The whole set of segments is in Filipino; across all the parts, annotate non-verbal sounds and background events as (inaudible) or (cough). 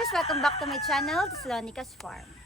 farmers! Welcome back to my channel, Slonica's Farm.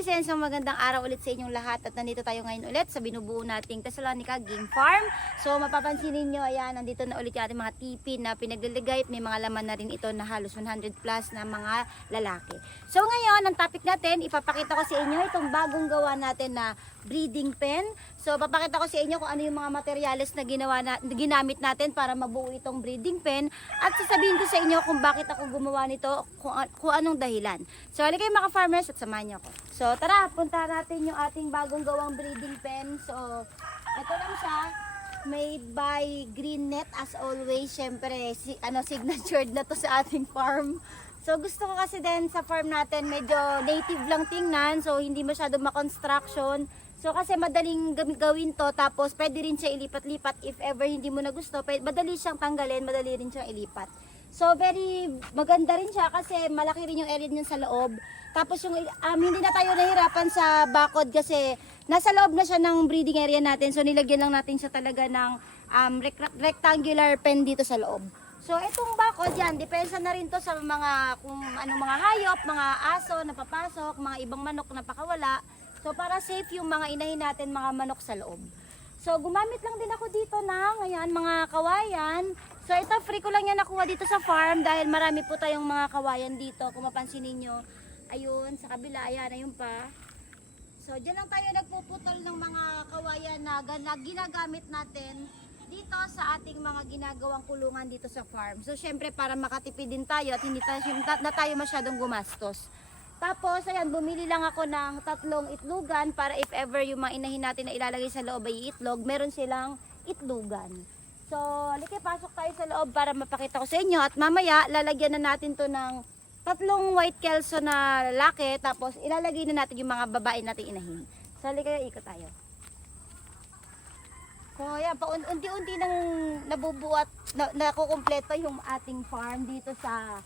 Yan isang magandang araw ulit sa inyong lahat at nandito tayo ngayon ulit sa binubuo nating Thessalonica Game Farm. So mapapansin ninyo, ayan, nandito na ulit yung ating mga tipin na pinaglaligay at may mga laman na rin ito na halos 100 plus na mga lalaki. So ngayon, ang topic natin, ipapakita ko sa inyo itong bagong gawa natin na breeding pen. So papakita ko sa inyo kung ano yung mga materyales na ginawa na, ginamit natin para mabuo itong breeding pen at sasabihin ko sa inyo kung bakit ako gumawa nito, kung, kung anong dahilan. So halika kayo mga farmers at samahan niyo ako. So tara, punta natin yung ating bagong gawang breeding pen. So ito lang siya made by Greennet as always. Syempre, si, ano, signatured na to sa ating farm. So gusto ko kasi din sa farm natin medyo native lang tingnan. So hindi masyado ma-construction. So kasi madaling gawin to tapos pwede rin siya ilipat-lipat if ever hindi mo na gusto. Pwede, madali siyang tanggalin, madali rin siyang ilipat. So very maganda rin siya kasi malaki rin yung area niya sa loob. Tapos yung um, hindi na tayo nahirapan sa bakod kasi nasa loob na siya ng breeding area natin. So nilagyan lang natin siya talaga ng um, rec- rectangular pen dito sa loob. So itong bakod yan, depensa na rin to sa mga kung ano mga hayop, mga aso na papasok, mga ibang manok na pakawala. So para safe yung mga inahin natin mga manok sa loob. So gumamit lang din ako dito ng ayan mga kawayan. So ito free ko lang yan nakuha dito sa farm dahil marami po tayong mga kawayan dito. Kung mapansin niyo, ayun sa kabila ayan ayun pa. So diyan lang tayo nagpuputol ng mga kawayan na, na ginagamit natin dito sa ating mga ginagawang kulungan dito sa farm. So syempre para makatipid din tayo at hindi tayo, na tayo masyadong gumastos. Tapos, ayan, bumili lang ako ng tatlong itlugan para if ever yung mga inahin natin na ilalagay sa loob ay itlog, meron silang itlugan. So, halika, pasok tayo sa loob para mapakita ko sa inyo. At mamaya, lalagyan na natin to ng tatlong white kelso na lalaki. Tapos, ilalagay na natin yung mga babae natin inahin. So, halika, ikot tayo. So, ayan, paunti-unti nang nabubuat, na, nakukumpleto yung ating farm dito sa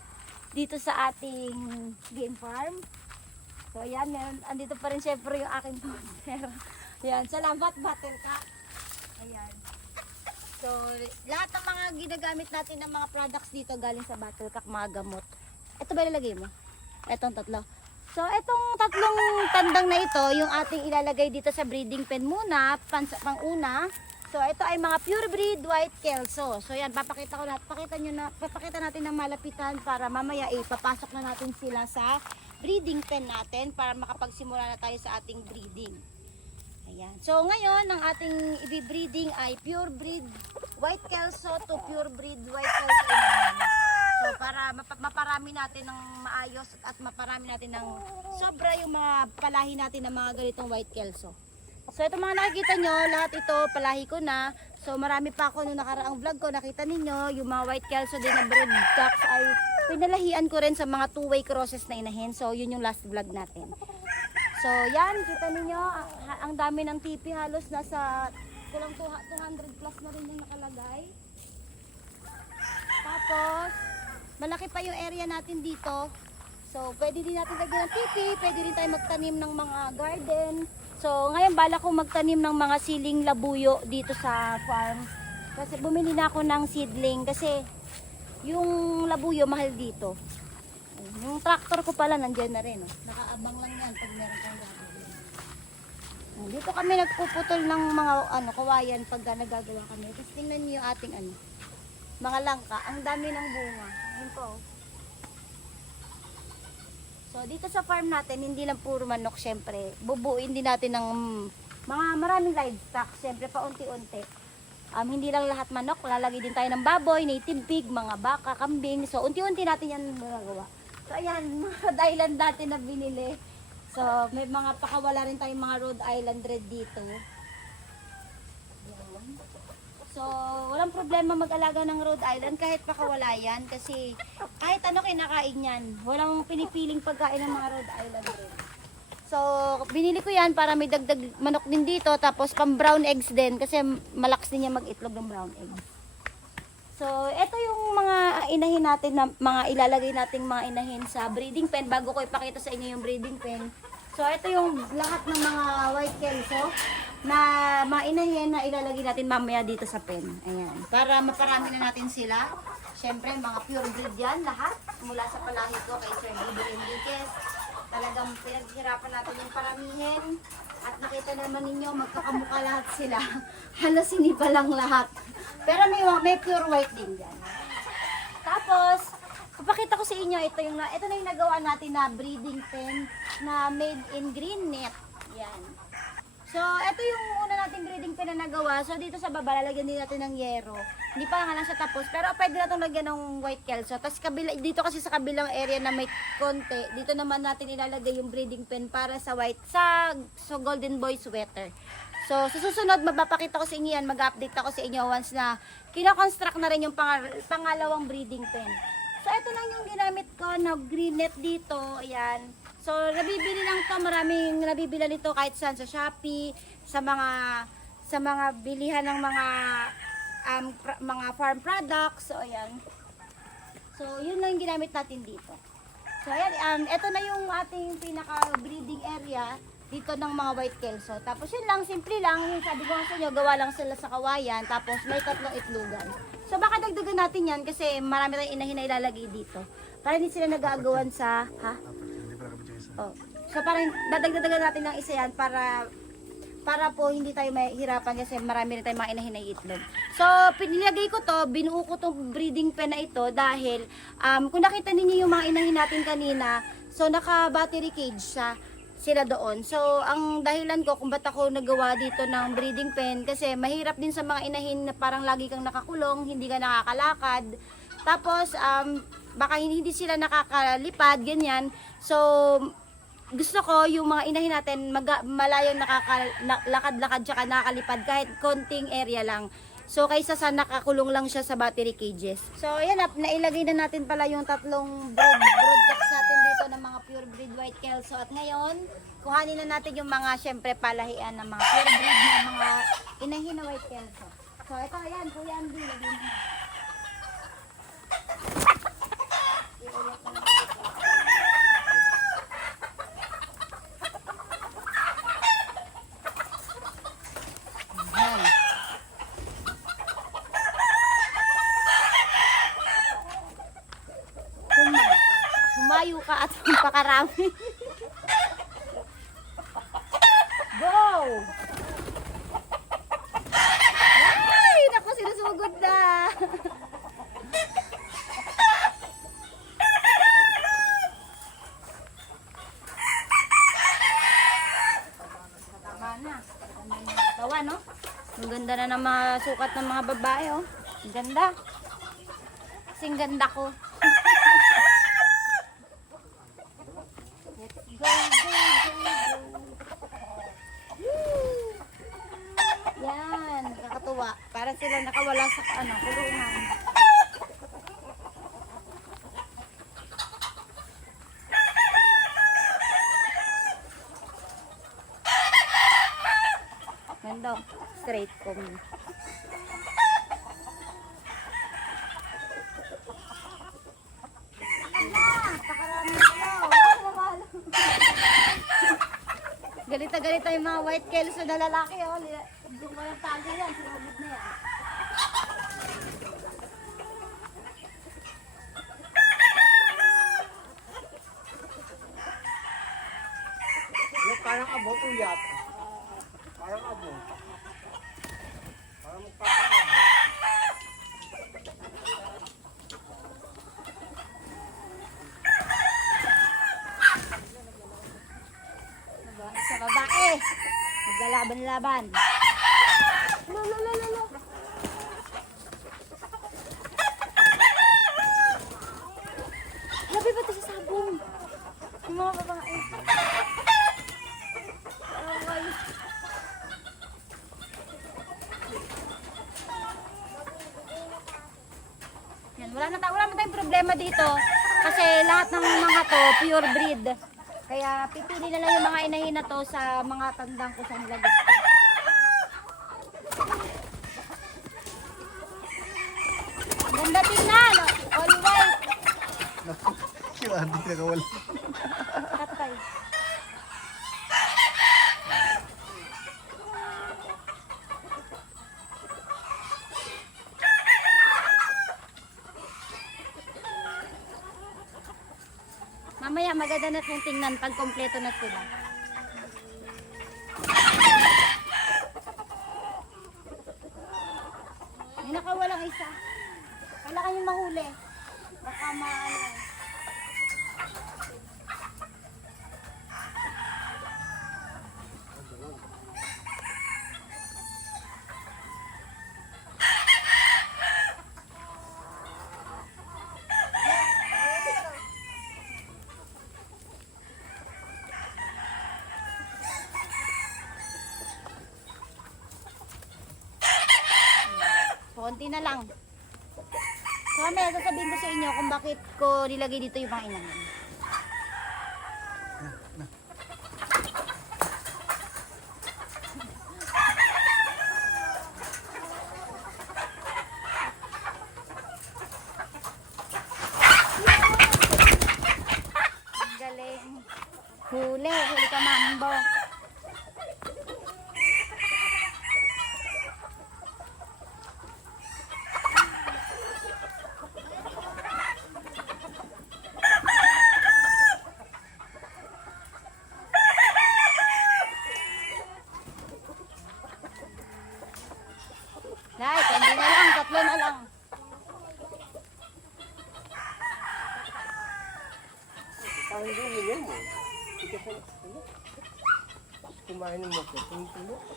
dito sa ating game farm. So ayan, meron, andito pa rin syempre yung aking poster. (laughs) Ayan, salamat Buttercup. Ayan. So, lahat ng mga ginagamit natin ng mga products dito galing sa Buttercup, mga gamot. Ito ba ilalagay mo? Etong tatlo. So, etong tatlong tandang na ito, yung ating ilalagay dito sa breeding pen muna, pang una. So, ito ay mga pure breed white kelso. So, yan, papakita ko na, pakita nyo na, papakita natin ng malapitan para mamaya ipapasok na natin sila sa breeding pen natin para makapagsimula na tayo sa ating breeding. Ayan. So, ngayon, ang ating ibibreeding ay pure breed white kelso to pure breed white kelso. So, para mapa- maparami natin ng maayos at maparami natin ng sobra yung mga palahi natin ng mga ganitong white kelso. So ito mga nakikita nyo, lahat ito palahi ko na. So marami pa ako nung nakaraang vlog ko, nakita ninyo, yung mga white kelso din na brood ducks ay pinalahian ko rin sa mga two-way crosses na inahin. So yun yung last vlog natin. So yan, kita ninyo, ang, ang dami ng tipi halos nasa kulang 200 plus na rin yung nakalagay. Tapos, malaki pa yung area natin dito. So, pwede din natin lagyan ng tipi, pwede rin tayo magtanim ng mga garden. So, ngayon bala ko magtanim ng mga siling labuyo dito sa farm. Kasi bumili na ako ng seedling kasi yung labuyo mahal dito. Yung tractor ko pala nandyan na rin. Oh. Nakaabang lang yan pag meron kang gagawin. Oh, Dito kami nagpuputol ng mga ano kawayan pag nagagawa kami. Tapos tingnan niyo yung ating ano, mga langka. Ang dami ng bunga. Yun po. So dito sa farm natin, hindi lang puro manok syempre. Bubuin din natin ng mga maraming livestock. Syempre paunti-unti. Um, hindi lang lahat manok, lalagay din tayo ng baboy, native pig, mga baka, kambing. So unti-unti natin yan magagawa. So ayan, (laughs) mga Island natin na binili. So may mga pakawala rin tayong mga Rhode Island red dito. So, walang problema mag-alaga ng Rhode Island kahit pakawala yan kasi kahit ano kinakain yan. Walang pinipiling pagkain ng mga Rhode Island rin. So, binili ko yan para may dagdag manok din dito. Tapos, pang brown eggs din. Kasi malakas din niya mag-itlog ng brown eggs. So, ito yung mga inahin natin na mga ilalagay nating mga inahin sa breeding pen bago ko ipakita sa inyo yung breeding pen. So, ito yung lahat ng mga white kelso na mga inahin na ilalagay natin mamaya dito sa pen. Ayan. Para maparami na natin sila. Siyempre, mga pure breed yan lahat. Mula sa palahi ko kay Sir Guido Enriquez. Talagang pinaghirapan natin yung paramihin. At nakita naman ninyo, magkakamukha lahat sila. (laughs) Halos hindi pa lang lahat. Pero may, may pure white din dyan. Tapos, papakita ko sa inyo, ito, yung, ito na yung nagawa natin na breeding pen na made in green net. Yan. So, ito yung una nating breeding pen na nagawa. So, dito sa baba, lalagyan din natin ng yero. Hindi pa nga lang siya tapos, pero pwede na itong lagyan ng white kelso. Tapos, kabila, dito kasi sa kabilang area na may konti, dito naman natin ilalagay yung breeding pen para sa white, sa, sa golden boy sweater. So, sa susunod, mapapakita ko sa inyo yan, mag-update ako sa inyo once na kinakonstruct na rin yung pangal- pangalawang breeding pen. So, ito lang yung ginamit ko na green net dito. Ayan. So, nabibili lang to Maraming nabibili nito kahit saan sa Shopee, sa mga sa mga bilihan ng mga um, pra- mga farm products. So, ayan. So, yun lang yung ginamit natin dito. So, ayan. Um, ito na yung ating pinaka-breeding area dito ng mga white kelso. Tapos yun lang, simple lang. Yung sabi ko sa inyo, gawa lang sila sa kawayan. Tapos may tatlong itlugan. So baka dagdagan natin yan kasi marami tayong inahin na ilalagay dito. Para hindi sila nagagawan sa, ha? Oh. So parang dadagdagan natin ng isa yan para para po hindi tayo mahirapan kasi marami rin tayong mga inahin na itlog. So, pinilagay ko to, binuo ko tong breeding pen na ito dahil um, kung nakita ninyo yung mga inahin natin kanina, so naka-battery cage sa sila doon. So, ang dahilan ko kung ba't ako nagawa dito ng breeding pen kasi mahirap din sa mga inahin na parang lagi kang nakakulong, hindi ka nakakalakad. Tapos, um, baka hindi sila nakakalipad, ganyan. So, gusto ko yung mga inahin natin mag- malayong nakakalakad-lakad tsaka nakakalipad kahit konting area lang. So kaysa sa nakakulong lang siya sa battery cages. So ayan na, nailagay na natin pala yung tatlong brood, broadcast natin dito ng mga pure breed white kelso. At ngayon, kuhanin na natin yung mga syempre palahian ng mga pure breed na mga inahin na white kelso. So ito ayan, Kuya Andy, lagyan mo. I-ulit na natin ito. Ayan. Huma- humayo ka at pakarami. Go! Ay! Naku, sinusugod na. Katawan, no? Ang ganda na ng mga sukat ng mga babae, oh. Ang ganda. Kasing ganda ko. Let's go, go, go, go. Woo! Yan, nakakatuwa. Para sila nakawala sa ano, kulungan. Ganda, straight comb. Galita galita yung mga white kelso na lalaki oh. Doon ko yung tagi yan, parang abo uyat. Parang abo. Parang magpapakabo. Sa babae. Maglalaban-laban. Lo, lo, lo, lo, lo. Grabe ba ito sa sabong? Yung mga babae. Away. Yan, wala na, ta- wala na tayong problema dito. Kasi lahat ng mga to, pure breed. Kaya pipili na lang yung mga inahin na to sa mga tandang ko sa nila. Ganda tingnan! All white! Sila, hindi nagawala. Katay. Mamaya maganda na itong tingnan pag kompleto na sila. May nakawalang isa. Wala kayong mahuli. Baka maano. Konti na lang. So, mamaya sasabihin ko sa inyo kung bakit ko nilagay dito yung mga inahin. Ang Galing. Huli, huli ka mambo. Dahil, hindi na lang, tatlo na lang. Parang hindi yun mo. Hindi ka ano? Kumain ng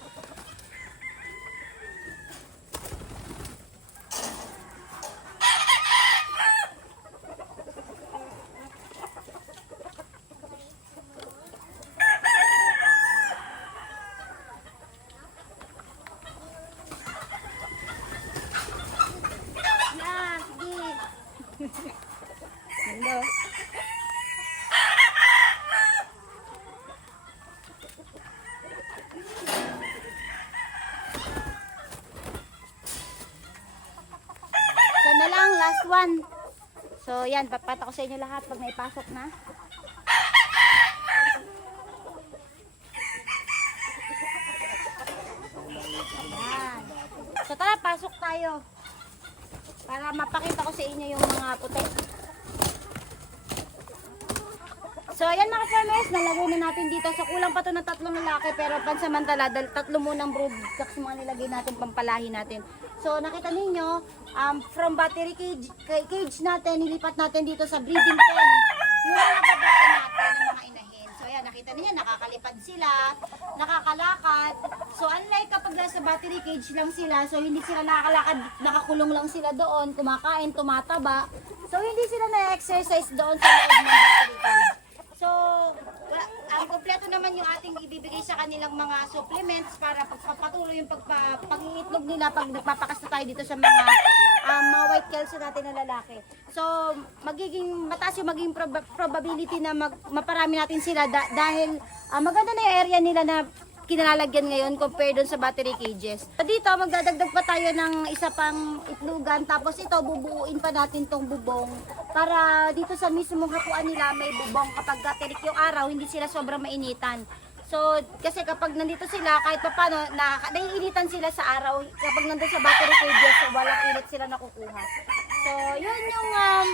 1. So, yan. Papata ko sa inyo lahat pag naipasok na. Ayan. So, tara. Pasok tayo. Para mapakita ko sa inyo yung mga puti. So, ayan mga farmers, nalago natin dito. So, kulang pa to ng tatlong lalaki, pero pansamantala, dahil tatlo munang brood ducks mga nilagay natin, pampalahi natin. So nakita ninyo, um, from battery cage, ca- cage natin, nilipat natin dito sa breeding pen. Yung mga babae natin, yung mga inahin. So ayan, nakita niyo nakakalipad sila, nakakalakad. So unlike kapag nasa battery cage lang sila, so hindi sila nakakalakad, nakakulong lang sila doon, kumakain, tumataba. So hindi sila na-exercise doon sa loob ng battery cage. Kompleto naman yung ating ibibigay sa kanilang mga supplements para pagpapatuloy yung pagpa, nila pag nagpapakasta tayo dito sa mga um, mga white kelso natin na lalaki. So, magiging mataas yung magiging proba- probability na mag, maparami natin sila da- dahil ah, maganda na yung area nila na kinalalagyan ngayon compare doon sa battery cages. So, dito, magdadagdag pa tayo ng isa pang itlugan tapos ito, bubuuin pa natin tong bubong para dito sa mismong hapuan nila may bubong kapag tirik yung araw, hindi sila sobrang mainitan. So, kasi kapag nandito sila, kahit pa paano, na, naiinitan sila sa araw, kapag nandun sa battery cages, so walang init sila nakukuha. So, yun yung um,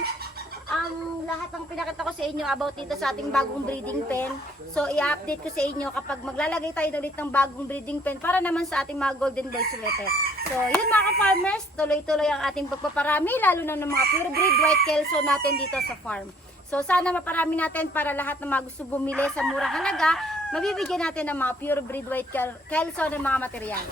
ang lahat ng pinakita ko sa inyo about dito sa ating bagong breeding pen. So, i-update ko sa inyo kapag maglalagay tayo ulit ng bagong breeding pen para naman sa ating mga golden boy sweater. So, yun mga ka-farmers, tuloy-tuloy ang ating pagpaparami, lalo na ng mga pure breed white kelso natin dito sa farm. So, sana maparami natin para lahat ng mga gusto bumili sa murang halaga, mabibigyan natin ng mga pure breed white kel- kelso ng mga material.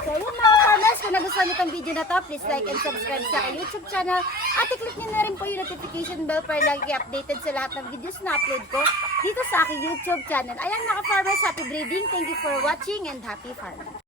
So yun mga farmers, kung nagustuhan niyo itong video na to, please like and subscribe sa aking YouTube channel at i-click niyo na rin po yung notification bell para lagi updated sa lahat ng videos na upload ko dito sa aking YouTube channel. Ayan mga farmers, happy breeding, thank you for watching and happy farming.